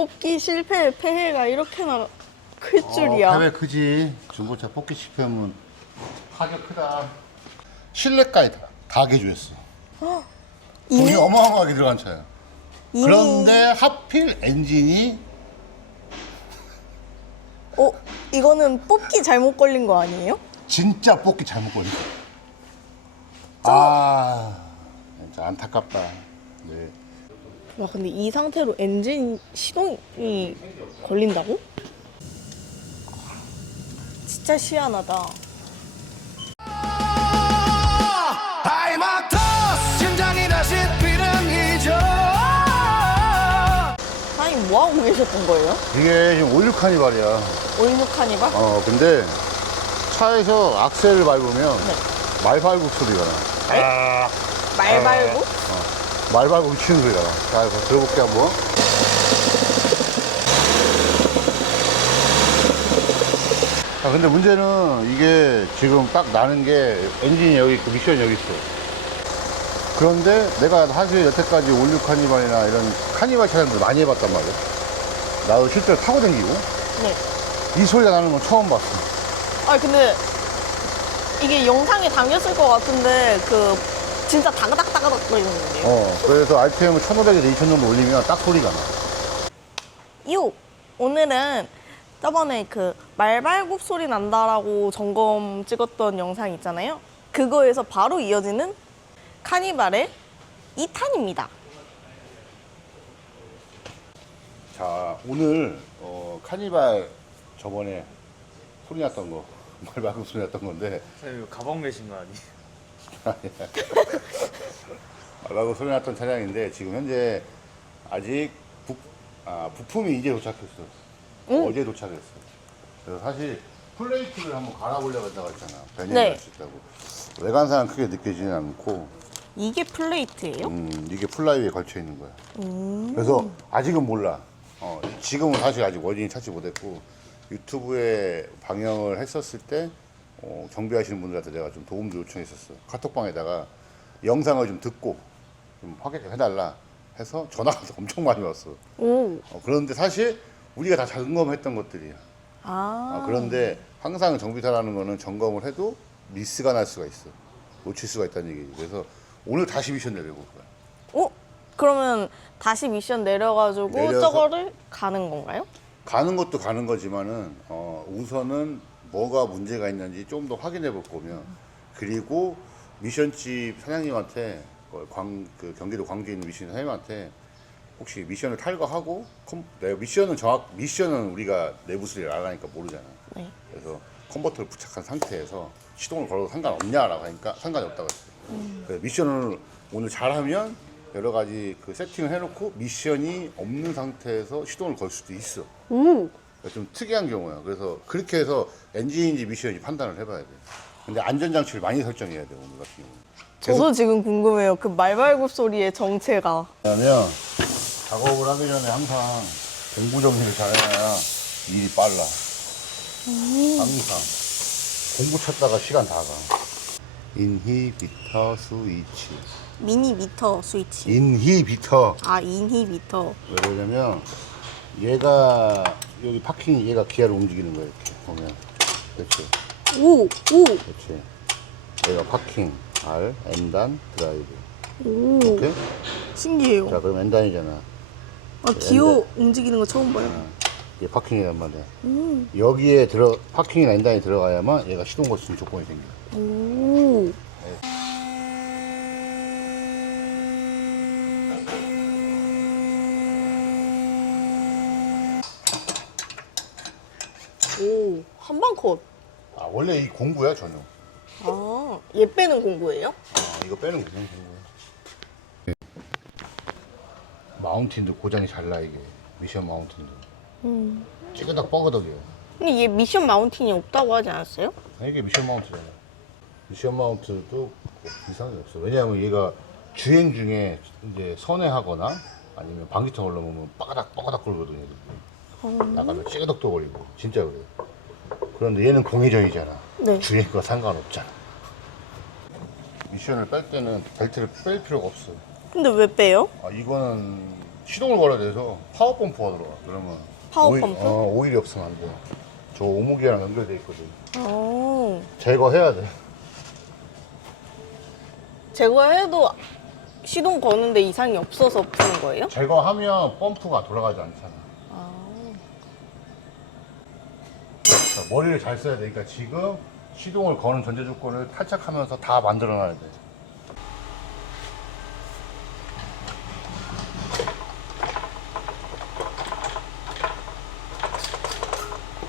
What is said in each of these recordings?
뽑기 실패 폐해가 이렇게나 클 줄이야. 폐해 크지. 중고차 뽑기 실패하면 타격 크다. 실내까지 다 개조했어. 돈이 어마어마하게 들어간 차야. 그런데 하필 엔진이 이거는 뽑기 잘못 걸린 거 아니에요? 진짜 뽑기 잘못 걸렸어. 진짜 안타깝다. 네. 와, 근데 이 상태로 엔진 시동이 걸린다고? 진짜 시원하다. 사장님 뭐 하고 계셨던 거예요? 이게 지금 올류 카니발이야. 올뉴 카니발? 근데 차에서 악셀을 밟으면 네. 말발굽 소리가 나. 말발굽? 말발굽 치는 소리가 나. 자, 이거 들어볼게 한번. 근데 문제는 이게 지금 딱 나는 게 엔진이 여기 있고 미션이 여기 있어. 그런데 내가 사실 여태까지 올류 카니발이나 이런 카니발 차량들 많이 해봤단 말이야. 나도 실제로 타고 다니고 네. 이 소리가 나는 건 처음 봤어. 근데 이게 영상에 담겼을 것 같은데 진짜 다그닥다그닥 거리는데요. 그래서 RPM을 1500에서 2000 정도 올리면 딱 소리가 나. 오늘은 저번에 말발굽 소리 난다라고 점검 찍었던 영상 있잖아요. 그거에서 바로 이어지는 카니발의 2탄입니다. 자, 오늘 카니발 저번에 소리 났던 거 말발굽 소리 났던 건데 사장님 이거 가방 매신 거 아니에요? 말발굽 소리 났던 차량인데 지금 현재 아직 부품이 이제 도착했어. 어제 도착했어. 그래서 사실 플레이트를 한번 갈아보려고 한다고 했잖아. 변형할 수 있다고. 외관상은 크게 느껴지진 않고 이게 플레이트예요? 이게 플라이위에 걸쳐 있는 거야. 그래서 아직은 몰라. 지금은 사실 아직 원인이 찾지 못했고 유튜브에 방영을 했었을 때 정비하시는 분들한테 내가 좀 도움도 요청했었어. 카톡방에다가 영상을 좀 듣고 좀 확인해달라 해서 전화가 엄청 많이 왔어. 그런데 사실 우리가 다 점검했던 것들이야. 그런데 항상 정비사라는 거는 점검을 해도 미스가 날 수가 있어. 놓칠 수가 있다는 얘기지. 그래서 오늘 다시 미션 내려볼 거야. 그러면 다시 미션 내려가지고 내려서? 저거를 가는 건가요? 가는 것도 가는 거지만은 우선은 뭐가 문제가 있는지 좀 더 확인해 볼 거면 그리고 미션집 사장님한테 경기도 광주에 있는 미션 사장님한테 혹시 미션을 탈거하고 내가 미션은 우리가 내부 수리를 안 하니까 모르잖아. 네. 그래서 컨버터를 부착한 상태에서 시동을 걸어도 상관없냐라고 하니까 상관이 없다고 했어요. 그래서 미션을 오늘 잘하면 여러 가지 세팅을 해놓고 미션이 없는 상태에서 시동을 걸 수도 있어. 그러니까 좀 특이한 경우야. 그래서 그렇게 해서 엔진인지 미션인지 판단을 해봐야 돼. 근데 안전장치를 많이 설정해야 돼, 오늘 같은 경우는. 저도 지금 궁금해요. 말발굽 소리의 정체가. 왜냐면 작업을 하기 전에 항상 공구 정리를 잘 해놔야 일이 빨라. 항상 공구 찾다가 시간 다 가. 인히비터 스위치. 미니미터 스위치. 인히비터. 인히비터. 왜 그러냐면 얘가 여기 파킹이 얘가 기아를 움직이는 거야. 이렇게 보면 그렇지. 그렇지. 얘가 파킹 R N단 드라이브. 오케이? 신기해요. 자, 그럼 N단이잖아. 기어 움직이는 거 처음 봐요. 얘 파킹이란 말이야. 여기에 파킹이나 N단이 들어가야만 얘가 시동 걸 수 있는 조건이 생겨. 한방 컷. 원래 이 공구야, 전혀. 얘 빼는 공구예요? 이거 빼는 그냥 공구야. 마운틴도 고장이 잘 나, 이게. 미션 마운틴도. 찌그덕 뻐그덕이야. 근데 얘 미션 마운틴이 없다고 하지 않았어요? 이게 미션 마운트잖아. 미션 마운트도 이상이 없어. 왜냐하면 얘가 주행 중에 이제 선회하거나 아니면 방지턱을 넘으면 빠가닥 꼴거든요. 약간 찌그덕도 걸리고 진짜 그래. 그런데 얘는 공회전이잖아. 네. 주행과 상관없잖아. 미션을 뺄 때는 벨트를 뺄 필요가 없어. 근데 왜 빼요? 이거는 시동을 걸어야 돼서 파워 펌프가 들어가. 그러면 파워 펌프? 오일이 없으면 안 돼. 저 오목이랑 연결돼 있거든. 오. 제거해야 돼. 제거해도 시동 거는데 이상이 없어서 푸는 거예요? 제거하면 펌프가 돌아가지 않잖아. 아. 자, 머리를 잘 써야 돼. 그러니까 지금 시동을 거는 전제 조건을 탈착하면서 다 만들어놔야 돼.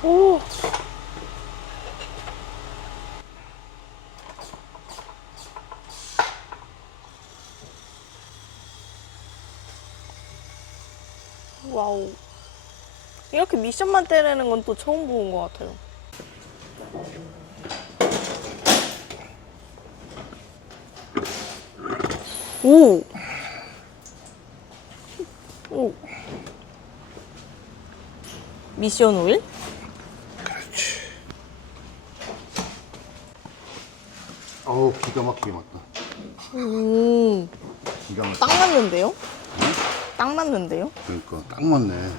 오. 와우. 이렇게 미션만 때리는 건 또 처음 본 것 같아요. 오. 오. 미션 오일? 어우, 기가 막히게 맞다. 기가 막히게. 딱 맞는데요? 딱 맞는데요? 그러니까 딱 맞네.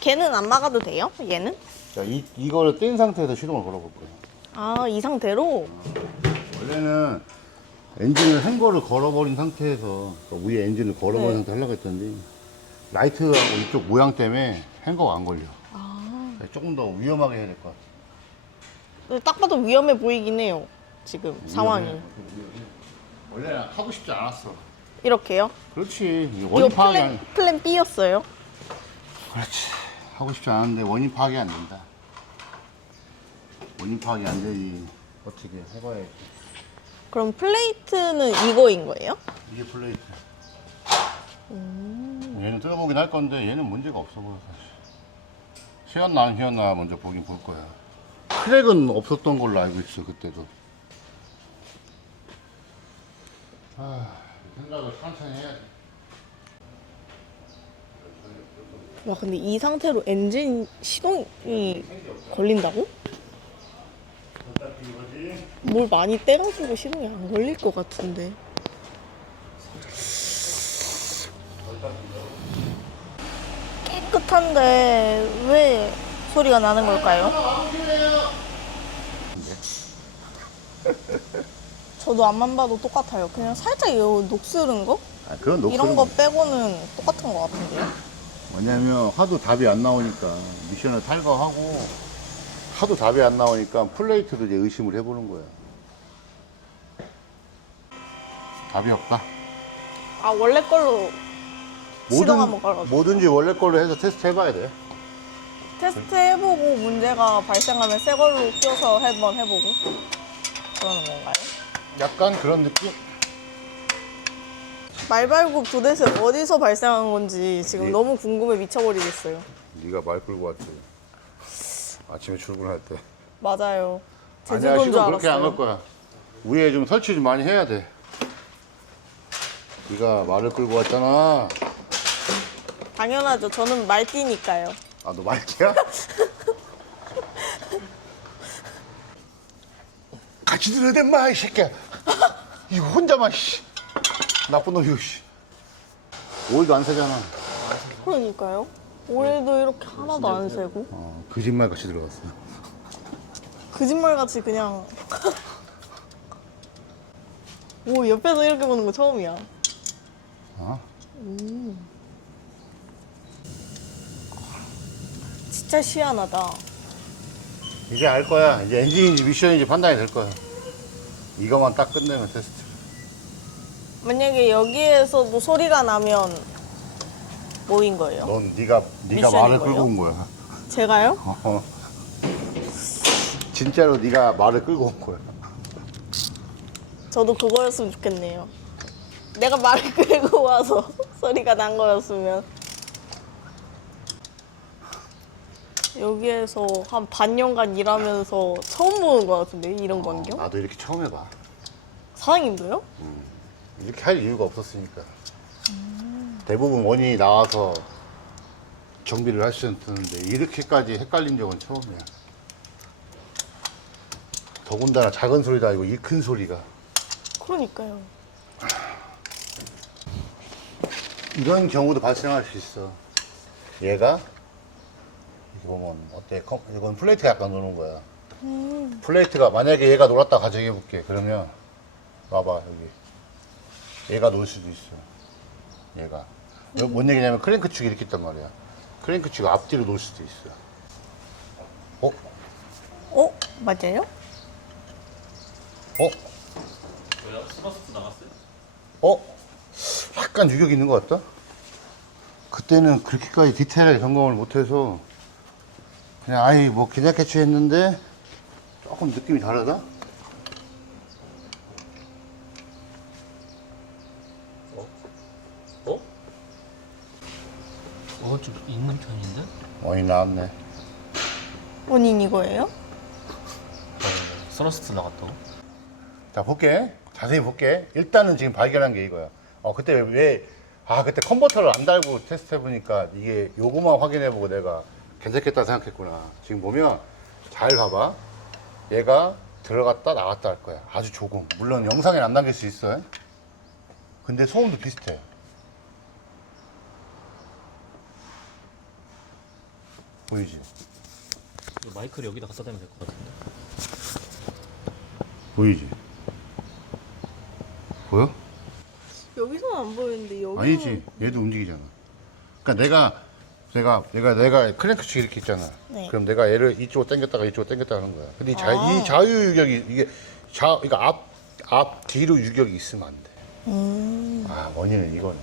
걔는 안 막아도 돼요? 얘는? 자, 이거를 뗀 상태에서 시동을 걸어볼 거야. 아, 이 상태로? 원래는 엔진을 한 거를 걸어버린 상태에서 그러니까 위에 엔진을 걸어버린 네. 상태 하려고 했던데 라이트하고 이쪽 모양 때문에 행거가 안 걸려. 조금 더 위험하게 해야 될 것 같아. 근데 딱 봐도 위험해 보이긴 해요. 지금 상황이. 원래 하고 싶지 않았어. 이렇게요? 그렇지. 이거 원인 파악이 플랜 B였어요? 그렇지. 하고 싶지 않은데 원인 파악이 안 된다. 원인 파악이 안 되니 어떻게 해봐야지. 그럼 플레이트는 이거인 거예요? 이게 플레이트. 얘는 뜯어보긴 할 건데 얘는 문제가 없어 보여 사실. 희었나 안 희었나 먼저 보긴 볼 거야. 크랙은 없었던 걸로 알고 있어 그때도. 생각을 천천히 해야지. 와, 근데 이 상태로 엔진 시동이 걸린다고? 뭘 많이 떼가지고 시동이 안 걸릴 것 같은데. 깨끗한데 왜 소리가 나는 걸까요? 저도 앞만 봐도 똑같아요. 그냥 살짝 이 녹슬은 거? 아, 그건 이런 거 빼고는 똑같은 것 같은데요? 뭐냐면 하도 답이 안 나오니까 미션을 탈거하고 하도 답이 안 나오니까 플레이트도 이제 의심을 해보는 거야. 답이 없다. 아, 원래 걸로 시동 한번 걸어줘. 뭐든지 원래 걸로 해서 테스트 해봐야 돼. 테스트 해보고 문제가 발생하면 새 걸로 껴서 한번 해보고 그러는 건가요? 약간 그런 느낌? 말발굽 도대체 어디서 발생한 건지 지금 네. 너무 궁금해 미쳐버리겠어요. 네가 말 끌고 왔지. 아침에 출근할 때. 맞아요. 아니야, 제주도인 줄 시동 그렇게 안 걸 알았어요. 거야. 위에 좀 설치 좀 많이 해야 돼. 네가 말을 끌고 왔잖아. 당연하죠. 저는 말띠니까요. 아, 너 말이야? 같이 들어야 돼, 마, 이 새끼야. 이거 혼자만, 씨. 나쁜 놈, 이거, 씨. 오일도 안 새잖아. 그러니까요. 오일도 이렇게 하나도 안 세고 거짓말 같이 들어갔어. 거짓말같이 그냥 오, 옆에서 이렇게 보는 거 처음이야. 어? 진짜 시원하다. 이제 알 거야. 이제 엔진인지 미션인지 판단이 될 거야. 이거만 딱 끝내면 테스트. 만약에 여기에서도 소리가 나면 뭐인 거예요? 넌 네가 미션인 말을 거예요? 끌고 온 거야. 제가요? 어. 진짜로 네가 말을 끌고 온 거야. 저도 그거였으면 좋겠네요. 내가 말을 끌고 와서 소리가 난 거였으면. 여기에서 한 반년간 일하면서 처음 보는 거 같은데, 이런 광경? 나도 이렇게 처음 해봐. 사장님도요? 이렇게 할 이유가 없었으니까. 대부분 원인이 나와서 정비를 하셨는데 이렇게까지 헷갈린 적은 처음이야. 더군다나 작은 소리도 아니고 이 큰 소리가. 그러니까요. 이런 경우도 발생할 수 있어. 얘가 이렇게 보면 어때? 이건 플레이트가 약간 노는 거야. 플레이트가 만약에 얘가 놀았다 가정해 볼게. 그러면 봐봐 여기 얘가 놀 수도 있어. 얘가 뭔 얘기냐면 크랭크 축이 이렇게 있단 말이야. 크랭크 축이 앞뒤로 놀 수도 있어. 어? 어? 맞아요? 어? 왜요? 스마스트 나갔어요? 어? 약간 유격이 있는 것 같다? 그때는 그렇게까지 디테일하게 점검을 못해서 그냥 아이 뭐 괜찮겠지 했는데 조금 느낌이 다르다? 어? 좀 있는 편인데? 원이 나왔네. 원인 이거예요? 스러스트 나갔다고? 자 볼게. 자세히 볼게. 일단은 지금 발견한 게 이거야. 그때 그때 컨버터를 안 달고 테스트 해보니까 이게 요거만 확인해보고 내가 괜찮겠다 생각했구나. 지금 보면 잘 봐봐. 얘가 들어갔다 나갔다 할 거야. 아주 조금. 물론 영상에 안 담길 수 있어. 근데 소음도 비슷해. 보이지? 마이크를 여기다 갖다 대면 될 것 같은데. 보이지? 보여? 여기서는 안 보이는데 여기 아니지. 얘도 움직이잖아. 그러니까 내가 크랭크축 이렇게 있잖아. 네. 그럼 내가 얘를 이쪽으로 당겼다가 이쪽으로 당겼다 하는 거야. 근데 이 자유 유격이 그러니까 앞 뒤로 유격이 있으면 안 돼. 원인은 이거네.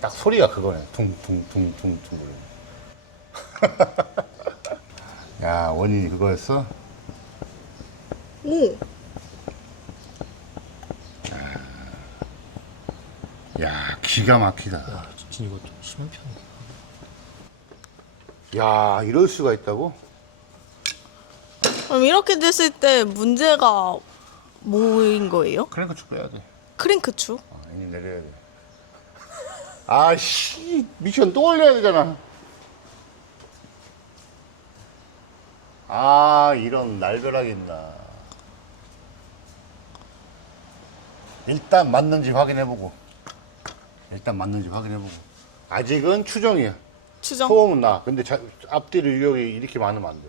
딱 소리가 그거네. 퉁퉁퉁퉁퉁 거리네. 야, 원인이 그거였어? 오! 야, 기가 막히다. 야, 진짜 이거 좀 심한 편이다. 야, 이럴 수가 있다고? 그럼 이렇게 됐을 때 문제가 뭐인 거예요? 크랭크축 빼야 돼. 크랭크 축? 이니 내려야 돼. 아씨, 미션 또 올려야 되잖아. 이런 날벼락이 있나. 일단 맞는지 확인해보고. 아직은 추정이야. 추정? 소음은 나. 근데 앞뒤로 유격이 이렇게 많으면 안 돼.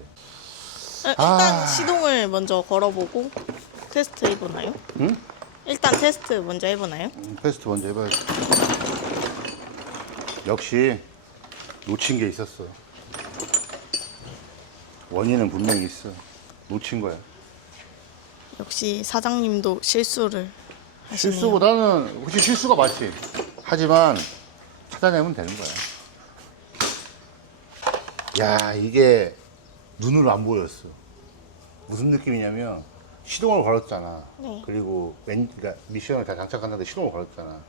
일단 시동을 먼저 걸어보고 테스트 해보나요? 응? 일단 테스트 먼저 해보나요? 테스트 먼저 해봐야지. 역시 놓친 게 있었어. 원인은 분명히 있어. 놓친 거야. 역시 사장님도 실수를 하시네요. 실수보다는 혹시 실수가 맞지. 하지만 찾아내면 되는 거야. 야, 이게 눈으로 안 보였어. 무슨 느낌이냐면 시동을 걸었잖아. 네. 그리고 그러니까 미션을 다 장착한다는데 시동을 걸었잖아.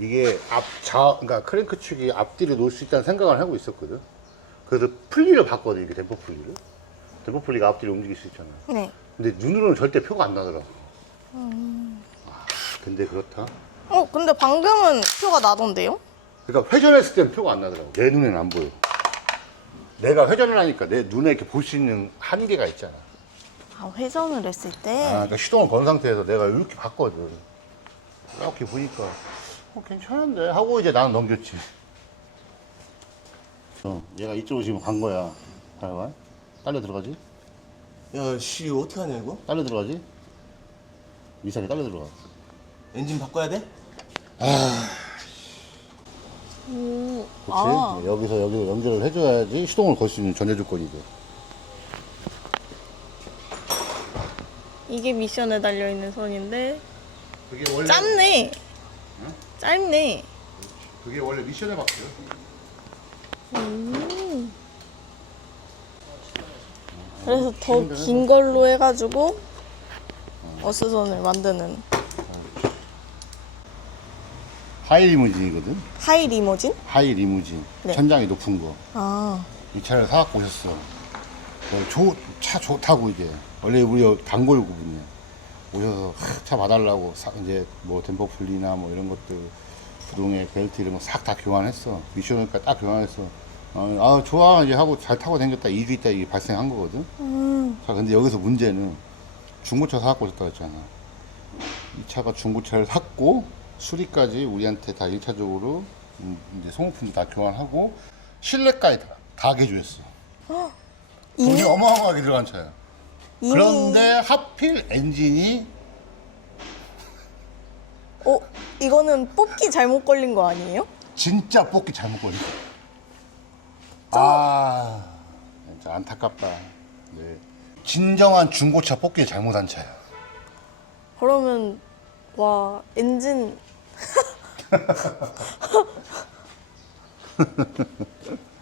이게 그러니까 크랭크 축이 앞뒤로 놓을 수 있다는 생각을 하고 있었거든. 그래서 풀리를 봤거든, 이게 댐퍼 풀리를. 댐퍼 풀리가 앞뒤로 움직일 수 있잖아. 네. 근데 눈으로는 절대 표가 안 나더라고. 근데 그렇다. 근데 방금은 표가 나던데요? 그러니까 회전했을 때는 표가 안 나더라고. 내 눈에는 안 보여. 내가 회전을 하니까 내 눈에 이렇게 볼 수 있는 한계가 있잖아. 회전을 했을 때? 그러니까 시동을 건 상태에서 내가 이렇게 봤거든. 이렇게 보니까 괜찮은데 하고 이제 나는 넘겼지. 얘가 이쪽으로 지금 간 거야. 봐봐. 딸려 들어가지? 야, 씨, 이거 어떻게 하냐, 이거? 딸려 들어가지? 미사리 딸려 들어가. 엔진 바꿔야 돼? 그렇지? 여기서 여기로 연결을 해줘야지 시동을 걸 수 있는 전자 조건이고. 이게 미션에 달려있는 선인데 그게 원래 짧네. 짧네. 그게 원래 미션의 바퀴야. 그래서 더 긴 걸로 해가지고 어스선을 만드는 하이 리무진이거든. 하이 리모진? 하이 리무진. 네. 천장이 높은 거. 이 차를 사갖고 오셨어. 차 좋다고 이제. 원래 우리 단골 구분이야. 오셔서 차 봐달라고 이제 뭐 댐퍼 풀리나 뭐 이런 것들 구동에 벨트 이런 거 싹 다 교환했어. 미션을까지 딱 교환했어. 좋아 이제 하고 잘 타고 다녔다. 2주 있다 이게 발생한 거거든. 자, 근데 여기서 문제는 중고차 사갖고 오셨다 했잖아. 이 차가 중고차를 샀고 수리까지 우리한테 다 1차적으로 이제 소모품도 다 교환하고 실내까지 다 개조했어. 돈이 어마어마하게 들어간 차야. 이미 그런데 하필 엔진이 이거는 뽑기 잘못 걸린 거 아니에요? 진짜 뽑기 잘못 걸린 거야. 아, 진짜 안타깝다. 네. 진정한 중고차 뽑기 잘못한 차야. 그러면 와 엔진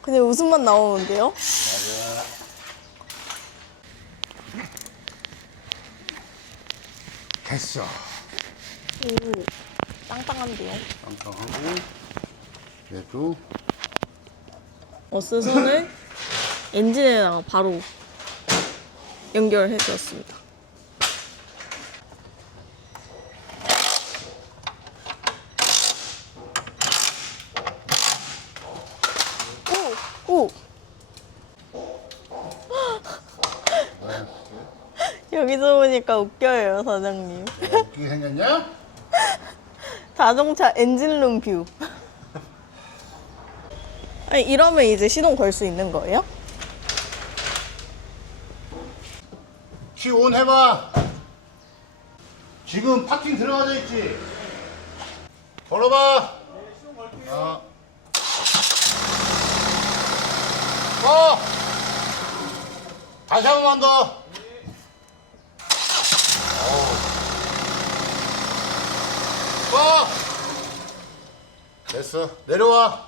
그냥 웃음만 나오는데요? 됐어. 오 땅땅한데요? 깜깜하고 얘도 어스선을 엔진에다가 바로 연결해 주었습니다. 오! 여기서 보니까 웃겨요, 사장님. 웃기게 생겼냐? 자동차 엔진룸 뷰. 아니, 이러면 이제 시동 걸 수 있는 거예요? 키 온 해봐. 지금 파킹 들어가져 있지? 걸어봐. 다시 한 번만 더. 됐어. 내려와.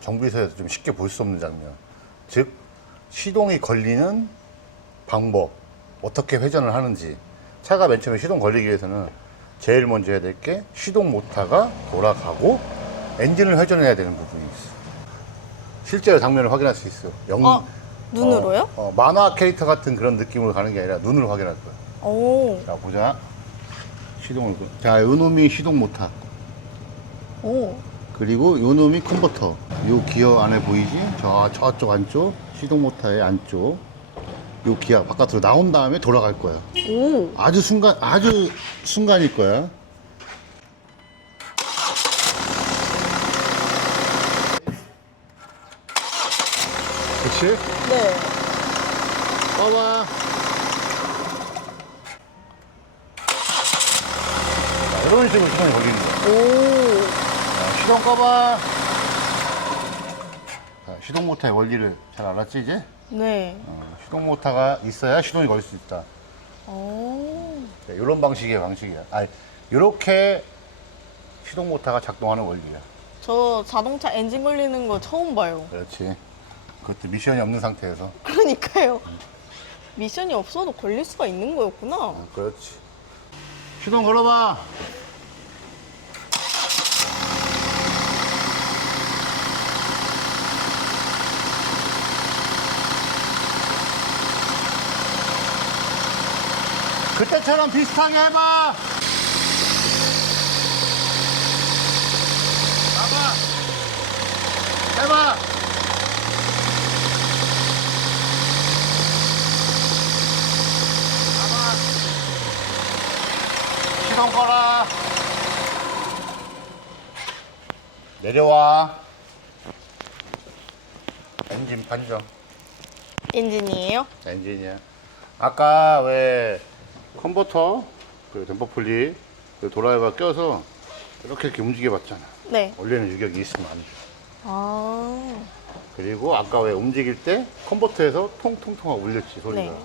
정비소에서 좀 쉽게 볼 수 없는 장면. 즉, 시동이 걸리는 방법. 어떻게 회전을 하는지. 차가 맨 처음에 시동 걸리기 위해서는 제일 먼저 해야 될 게 시동 모터가 돌아가고 엔진을 회전해야 되는 부분이 있어. 실제로 장면을 확인할 수 있어. 눈으로요? 만화 캐릭터 같은 그런 느낌으로 가는 게 아니라 눈으로 확인할 거야. 오, 자, 보자. 시동을. 자, 요 놈이 시동 모터. 오. 그리고 요 놈이 컨버터. 요 기어 안에 보이지? 저쪽 안쪽. 시동 모터의 안쪽. 요 기어 바깥으로 나온 다음에 돌아갈 거야. 오. 아주 순간일 거야. 그렇지? 네. 꺼봐. 자, 이런 식으로 시동이 걸리는 거야. 오. 자, 시동 꺼봐. 자, 시동 모터의 원리를 잘 알았지 이제? 네. 시동 모터가 있어야 시동이 걸 수 있다. 오. 이런 방식이야. 아니, 이렇게 시동 모터가 작동하는 원리야. 저 자동차 엔진 걸리는 거 처음 봐요. 그렇지. 그것도 미션이 없는 상태에서. 그러니까요. 미션이 없어도 걸릴 수가 있는 거였구나. 그렇지. 시동 걸어봐. 그때처럼 비슷하게 해봐. 봐봐. 해봐. 봐봐. 시동 꺼라. 내려와. 엔진 판정. 엔진이에요? 엔진이야. 아까 왜 컨버터, 그 댐퍼 풀리, 그 드라이버 껴서 이렇게 움직여 봤잖아. 네. 원래는 유격이 있으면 안 돼. 아. 그리고 아까 왜 움직일 때 컨버터에서 통통통하고 울렸지, 소리가. 네.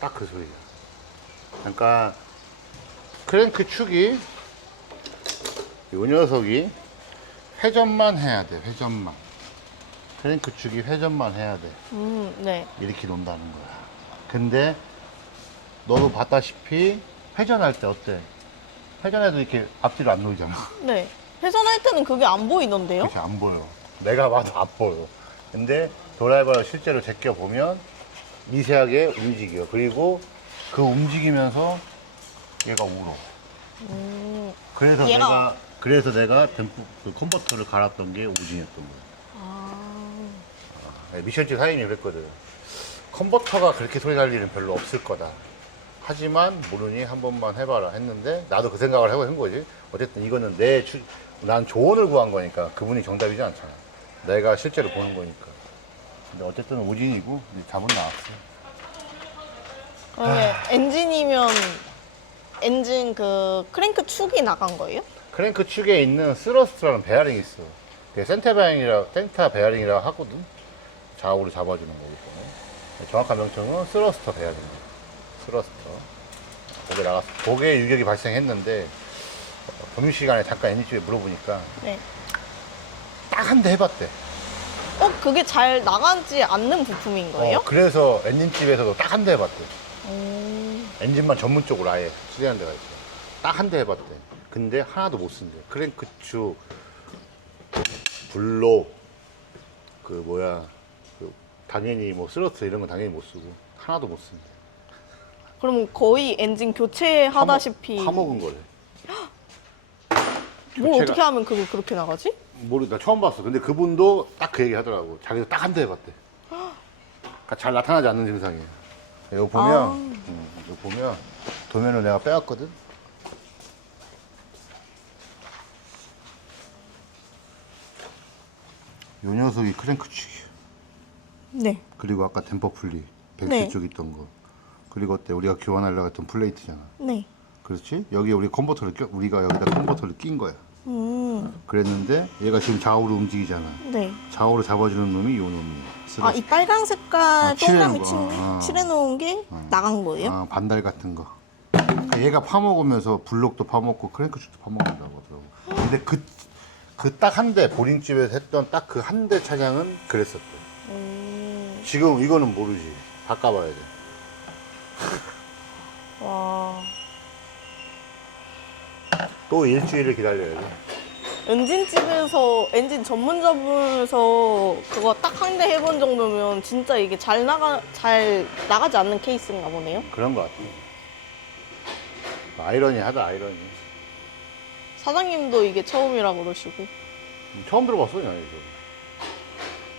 딱 그 소리야. 그러니까 크랭크 축이 이 녀석이 회전만 해야 돼, 회전만. 크랭크 축이 회전만 해야 돼. 네. 이렇게 논다는 거야. 근데 너도 봤다시피 회전할 때 어때? 회전해도 이렇게 앞뒤로 안 놓이잖아. 네. 회전할 때는 그게 안 보이던데요? 그렇지, 안 보여. 내가 봐도 안 보여. 근데 드라이버를 실제로 제껴보면 미세하게 움직여. 그리고 그 움직이면서 얘가 울어. 그래서 내가 그 컨버터를 갈았던 게 오진이었던 거야. 미션지 사인이 그랬거든. 컨버터가 그렇게 소리 날 일은 별로 없을 거다. 하지만 모르니 한 번만 해봐라 했는데 나도 그 생각을 하고 한 거지. 어쨌든 이거는 난 조언을 구한 거니까 그분이 정답이지 않잖아. 내가 실제로 보는 거니까. 근데 어쨌든 오진이고 답은 나왔어. 그러면 엔진이면 엔진 그 크랭크 축이 나간 거예요? 크랭크 축에 있는 스러스트라는 베어링이 있어. 그게 센터 베어링이라 하거든. 좌우를 잡아주는 거기 때문에. 정확한 명칭은 스러스터 베어링이야. 스러스터. 거기에 나갔어. 거기에 유격이 발생했는데 점심 시간에 잠깐 엔진집에 물어보니까 네. 딱 한 대 해봤대. 그게 잘 나가지 않는 부품인 거예요? 그래서 엔진집에서도 딱 한 대 해봤대. 오. 엔진만 전문적으로 아예 수리하는 데가 있어. 딱 한 대 해봤대. 근데 하나도 못 쓴대. 크랭크 축, 블록, 당연히 뭐 스러스트 이런 건 당연히 못 쓰고 하나도 못 쓴대. 그럼 거의 엔진 교체하다시피 파먹은 거래. 뭘 교체가- 어떻게 하면 그게 그렇게 나가지? 나 처음 봤어. 근데 그분도 딱 그 얘기 하더라고. 자기도 딱 한 대 해봤대. 그러니까 잘 나타나지 않는 증상이에요. 이거 보면, 이거 보면 도면을 내가 빼왔거든. 요 녀석이 크랭크 축이야. 네. 그리고 아까 댐퍼 풀리, 벨트 네. 쪽 있던 거. 그리고 그때 우리가 교환하려고 했던 플레이트잖아. 네. 그렇지? 여기 우리가 여기다 컨버터를 낀 거야. 그랬는데 얘가 지금 좌우로 움직이잖아. 네. 좌우로 잡아주는 놈이 요 놈이야. 이 빨간 색깔 동그라미 칠해놓은 거. 칠해놓은 게 나간 거예요? 반달 같은 거. 그러니까 얘가 파먹으면서 블록도 파먹고 크랭크축도 파먹는다고 하더라고. 근데 그 딱 한 대, 보링집에서 했던 딱 그 한 대 차량은 그랬었대. 지금 이거는 모르지. 바꿔봐야 돼. 와. 또 일주일을 기다려야 돼. 엔진 전문점에서 그거 딱 한 대 해본 정도면 진짜 이게 잘 나가지 않는 케이스인가 보네요. 그런 것 같아. 아이러니하다, 아이러니. 사장님도 이게 처음이라고 그러시고. 처음 들어봤어, 그냥 이거.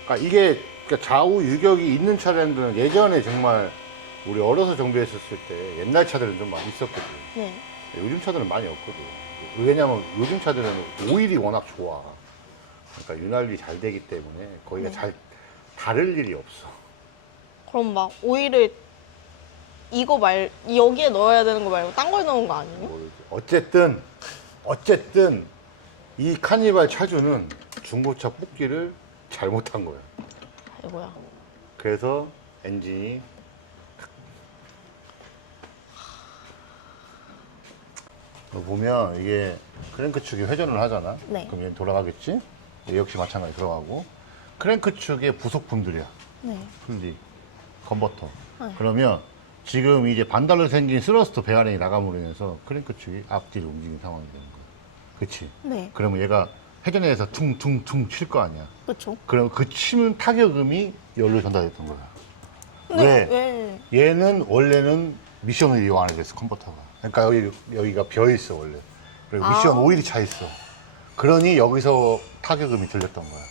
그러니까 이게 좌우 유격이 있는 차량들은 예전에 정말 우리 어려서 정비했었을 때 옛날 차들은 좀 많이 있었거든. 네. 요즘 차들은 많이 없거든. 왜냐면 요즘 차들은 오일이 워낙 좋아. 그러니까 윤활이 잘 되기 때문에 거기가 네. 잘 다를 일이 없어. 그럼 막 오일을 여기에 넣어야 되는 거 말고 딴 거에 넣은 거 아니에요? 모르지. 어쨌든 이 카니발 차주는 중고차 뽑기를 잘못한 거야. 아이고야. 그래서 엔진이 보면 이게 크랭크 축이 회전을 하잖아. 네. 그럼 얘는 돌아가겠지? 얘 역시 마찬가지 들어가고. 크랭크 축의 부속품들이야. 네. 풀리, 컨버터. 네. 그러면 지금 이제 반달로 생긴 스러스트 베어링이 나감으로 인해서 크랭크 축이 앞뒤로 움직이는 상황이 되는 거야. 그치? 네. 그러면 얘가 회전해서 퉁퉁퉁 칠 거 아니야. 그쵸. 그럼 그 치는 타격음이 열로 전달됐던 거야. 근데 왜? 얘는 원래는 미션 오일이 완화됐어 컨버터가. 그러니까 여기가 비어 있어 원래. 그리고 미션 오일이 차 있어. 그러니 여기서 타격음이 들렸던 거야.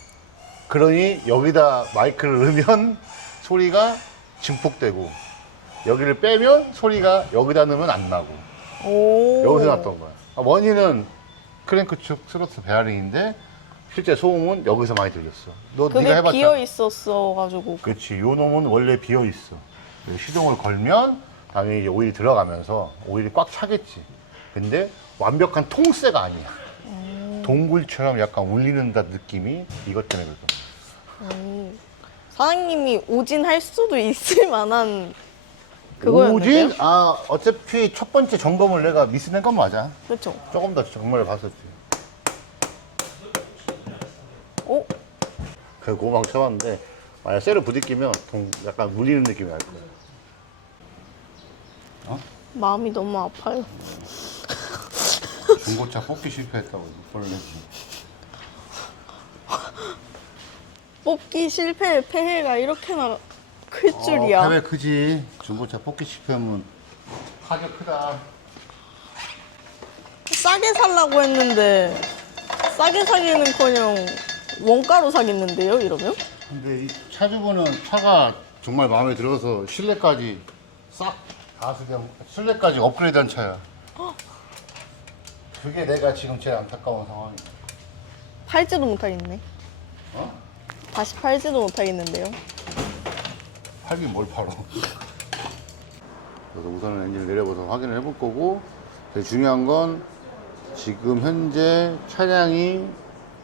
그러니 여기다 마이크를 넣으면 소리가 증폭되고 여기를 빼면 소리가 여기다 넣으면 안 나고 오. 여기서 났던 거야. 원인은 크랭크 축 스로트 베어링인데 실제 소음은 여기서 많이 들렸어. 네가 그게 해봤잖아. 비어 있었어가지고. 그렇지. 요 놈은 원래 비어 있어. 시동을 걸면 당연히 이제 오일이 들어가면서 오일이 꽉 차겠지. 근데 완벽한 통세가 아니야. 동굴처럼 약간 울리는 듯 느낌이 이것 때문에 그렇던 사장님이 오진할 수도 있을 만한 그거였는데요? 오진? 어차피 첫 번째 점검을 내가 미스낸 건 맞아. 그렇죠. 조금 더 정말을 봤었지. 오. 그 고방 쳐봤는데 만약 쇠를 부딪히면 약간 울리는 느낌이 날 거야. 마음이 너무 아파요. 중고차 뽑기 실패했다고 벌레지. 뽑기 실패 폐해가 이렇게나 클 줄이야. 패배 크지. 중고차 뽑기 실패하면 타격 크다. 싸게 살라고 했는데 싸게 사기는커녕 원가로 사겠는데요, 이러면? 근데 이 차주분은 차가 정말 마음에 들어서 실내까지 싹 가수경 실내까지 업그레이드한 차야. 그게 내가 지금 제일 안타까운 상황이야. 팔지도 못하겠네. 어? 다시 팔지도 못하겠는데요. 팔긴 뭘 팔어. 그래서 우선은 엔진을 내려봐서 확인을 해볼 거고, 제일 중요한 건 지금 현재 차량이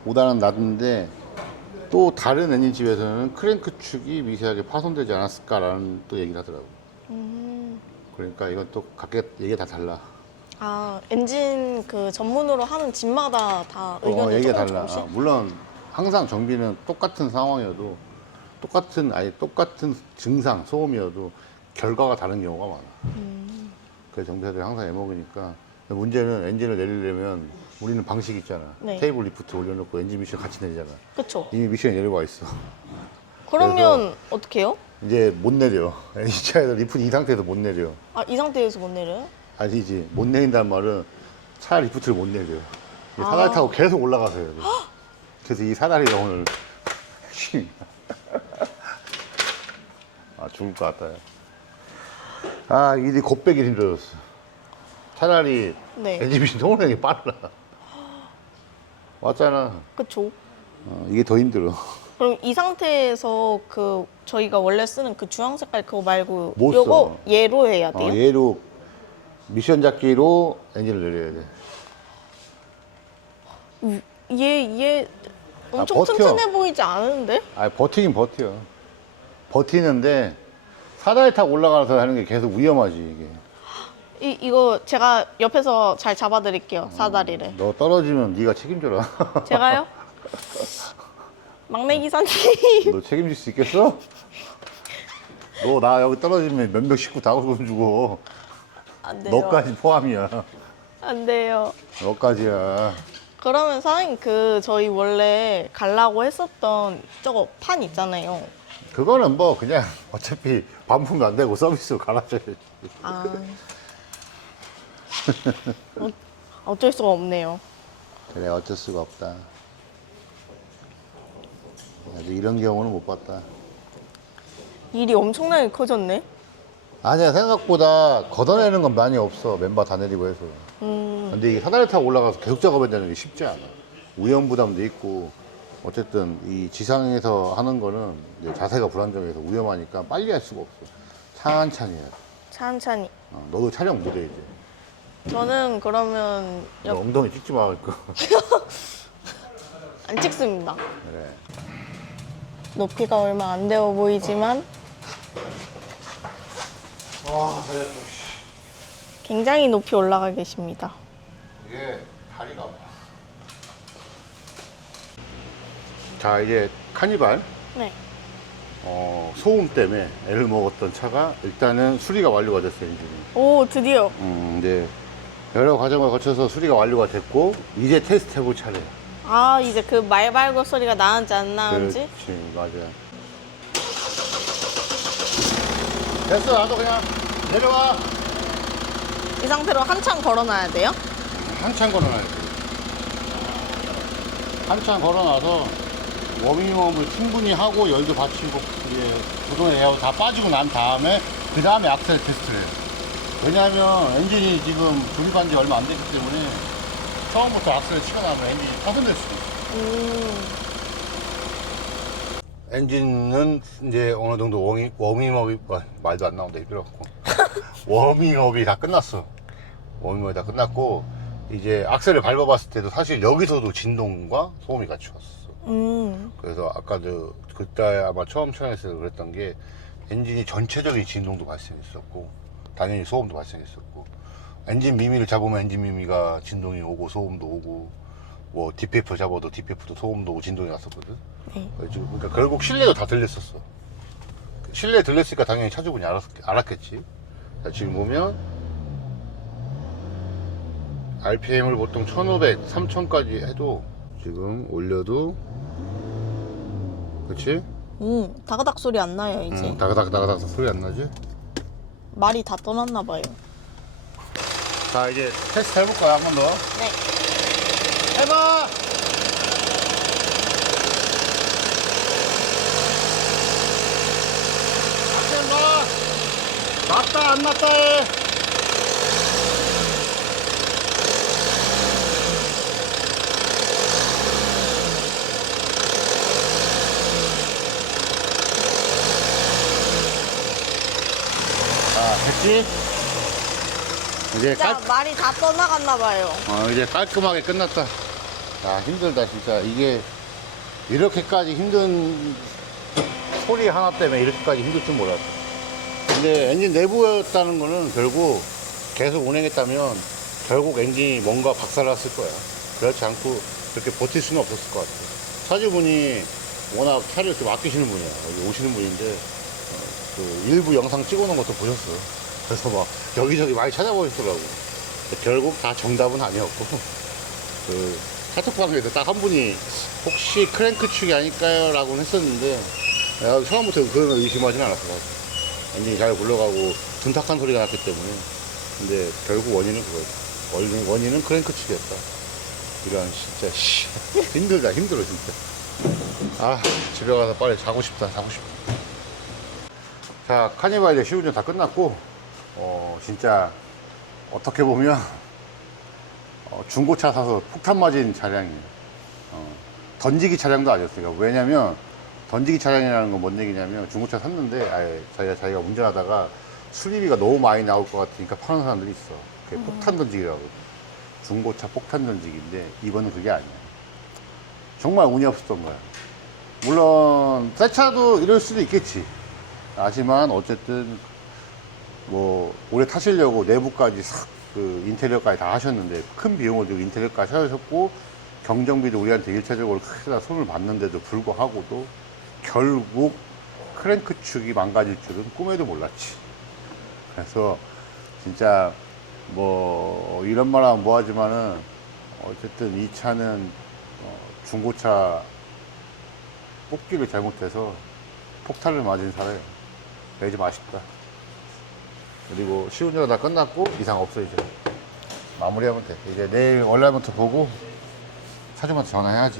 5단은 놨는데 또 다른 엔진집에서는 크랭크 축이 미세하게 파손되지 않았을까라는 또 얘기를 하더라고. 그러니까 이건 또 각각 얘기가 다 달라. 아, 엔진 그 전문으로 하는 집마다 다 의견이 얘기가 조금 달라. 조금씩? 물론 항상 정비는 똑같은 상황이어도 똑같은 증상, 소음이어도 결과가 다른 경우가 많아. 그래서 정비사들이 항상 애먹으니까. 문제는 엔진을 내리려면 우리는 방식이 있잖아. 네. 테이블 리프트 올려놓고 엔진 미션 같이 내리잖아. 그쵸. 이미 미션이 내려와 있어. 그러면 어떻게 해요? 이제 못 내려. 엔진 차에서 리프트 이 상태에서 못 내려. 아, 이 상태에서 못 내려요? 아니지. 못 내린다는 말은 차 리프트를 못 내려. 이 아. 사다리 타고 계속 올라가서 해야 돼. 그래서 이 사다리가 오늘 아 죽을 것 같다. 아 일이 곱빼기 힘들었어. 차라리 네. 엔진 미션 통하는 게 빨라. 맞잖아. 그쵸. 이게 더 힘들어. 그럼 이 상태에서 그 저희가 원래 쓰는 그 주황 색깔 그거 말고 못 요거 써. 얘로 해야 돼요? 얘로 미션 잡기로 엔진을 내려야 돼. 얘 엄청 버텨. 튼튼해 보이지 않은데? 아 버티긴 버텨. 버티는데 사다리 타고 올라가서 하는 게 계속 위험하지 이게. 이거 제가 옆에서 잘 잡아드릴게요, 사다리를. 너 떨어지면 네가 책임져라. 제가요? 막내 기사님. 너 책임질 수 있겠어? 너 나 여기 떨어지면 몇몇 식구 다 굶주고 안 돼요. 너까지 포함이야. 안 돼요. 너까지야. 그러면 사장님 그 저희 원래 갈라고 했었던 저거 판 있잖아요. 그거는 뭐 그냥 어차피 반품도 안 되고 서비스로 갈아줘야지. 아. 어쩔 수가 없네요. 그래 어쩔 수가 없다. 나도 이런 경우는 못 봤다. 일이 엄청나게 커졌네. 아니야 생각보다 걷어내는 건 많이 없어. 멤버 다 내리고 해서. 근데 이게 사다리 타고 올라가서 계속 작업한다는 게 쉽지 않아. 위험 부담도 있고 어쨌든 이 지상에서 하는 거는 이제 자세가 불안정해서 위험하니까 빨리 할 수가 없어. 천천히 해야 돼. 천천히. 너도 촬영 못해 이제. 저는 그러면 너 엉덩이 찍지 마. 그거. 안 찍습니다. 그래. 높이가 얼마 안 되어 보이지만 굉장히 높이 올라가 계십니다. 이게 다리가 아파. 자 이제 카니발 네. 소음 때문에 애를 먹었던 차가 일단은 수리가 완료가 됐어요 엔진이. 오, 드디어. 이제 여러 과정을 거쳐서 수리가 완료가 됐고 이제 테스트 해볼 차례야. 아, 이제 그 말발굽 소리가 나는지 안 나는지? 그렇지 맞아. 됐어 나도 그냥 내려와. 이 상태로 한참 걸어놔야 돼요? 한참 걸어놔야 돼. 한참 걸어놔서 워밍업을 충분히 하고 열도 받치고 이제 구동의 에어 다 빠지고 난 다음에 그 다음에 악셀 테스트를 해요. 왜냐하면 엔진이 지금 조립한 지 얼마 안 됐기 때문에 처음부터 악셀을 치고 나면 엔진이 파손될 수도 있어요. 엔진은 이제 어느 정도 워밍업이 말도 안 나온다 힘들었고 워밍업이 다 끝났어. 워밍업이 다 끝났고 이제 악셀을 밟아봤을 때도 사실 여기서도 진동과 소음이 같이 왔어. 그래서 아까도 그때 아마 처음 촬영했을 때 그랬던 게 엔진이 전체적인 진동도 발생했었고 당연히 소음도 발생했었고 엔진 미미를 잡으면 엔진 미미가 진동이 오고 소음도 오고 뭐 DPF 잡아도 DPF도 소음도 오고 진동이 났었거든. 네. 그러니까 결국 실내도 다 들렸었어. 실내에 들렸으니까 당연히 차주분이 알았겠지. 자, 지금 보면 RPM을 보통 1500, 3000까지 해도 지금 올려도 그치? 다가닥 소리 안 나요, 이제. 다가닥 소리 안 나지? 말이 다 떠났나 봐요. 자 이제 테스트 해볼까요? 한 번 더. 네. 해봐! 악셀 봐! 났다 안 났다 해. 아 됐지? 이제 진짜 말이 다 떠나갔나 봐요. 이제 깔끔하게 끝났다. 야, 힘들다, 진짜. 이게, 이렇게까지 힘든 소리 하나 때문에 이렇게까지 힘들 줄 몰랐어. 근데 엔진 내부였다는 거는 결국 계속 운행했다면 결국 엔진이 뭔가 박살났을 거야. 그렇지 않고 그렇게 버틸 수는 없었을 것 같아. 차주분이 워낙 차를 좀 아끼시는 분이야. 여기 오시는 분인데, 그 일부 영상 찍어놓은 것도 보셨어요. 그래서 막 여기저기 많이 찾아보시더라고. 결국 다 정답은 아니었고, 그 카톡방에서 딱 한 분이 혹시 크랭크 축이 아닐까요? 라고 했었는데, 내가 처음부터 그런 걸 의심하진 않았어. 엔진이 잘 굴러가고 둔탁한 소리가 났기 때문에. 근데 결국 원인은 그거였어. 원인은 크랭크 축이었다. 이런 진짜 힘들다, 힘들어 진짜. 아, 집에 가서 빨리 자고 싶다. 자, 카니발 이제 시운전 다 끝났고, 진짜 어떻게 보면 중고차 사서 폭탄 맞은 차량이에요. 던지기 차량도 아니었어요. 왜냐면 던지기 차량이라는 건 뭔 얘기냐면 중고차 샀는데 자기가 운전하다가 수리비가 너무 많이 나올 것 같으니까 파는 사람들이 있어. 그게 폭탄 던지기라고. 중고차 폭탄 던지기인데 이거는 그게 아니야. 정말 운이 없었던 거야. 물론 새 차도 이럴 수도 있겠지. 하지만 어쨌든 뭐 오래 타시려고 내부까지 싹 그 인테리어까지 다 하셨는데 큰 비용을 들고 인테리어까지 하셨고 경정비도 우리한테 일차적으로 크게 다 손을 봤는데도 불구하고도 결국 크랭크 축이 망가질 줄은 꿈에도 몰랐지. 그래서 진짜 뭐 이런 말 하면 뭐하지만은 어쨌든 이 차는 중고차 뽑기를 잘못해서 폭탄을 맞은 차래요. 그게 좀 아쉽다. 그리고 시운전가 다 끝났고 이상 없어. 이제 마무리하면 돼. 이제 내일 월날부터 보고 차주한테 전화해야지.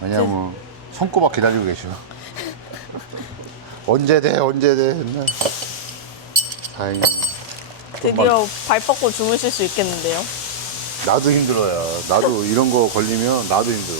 왜냐면 손꼽아 기다리고 계셔. 언제 돼 맨날. 다행히 드디어 발 뻗고 주무실 수 있겠는데요. 나도 힘들어요. 나도 이런 거 걸리면 나도 힘들어.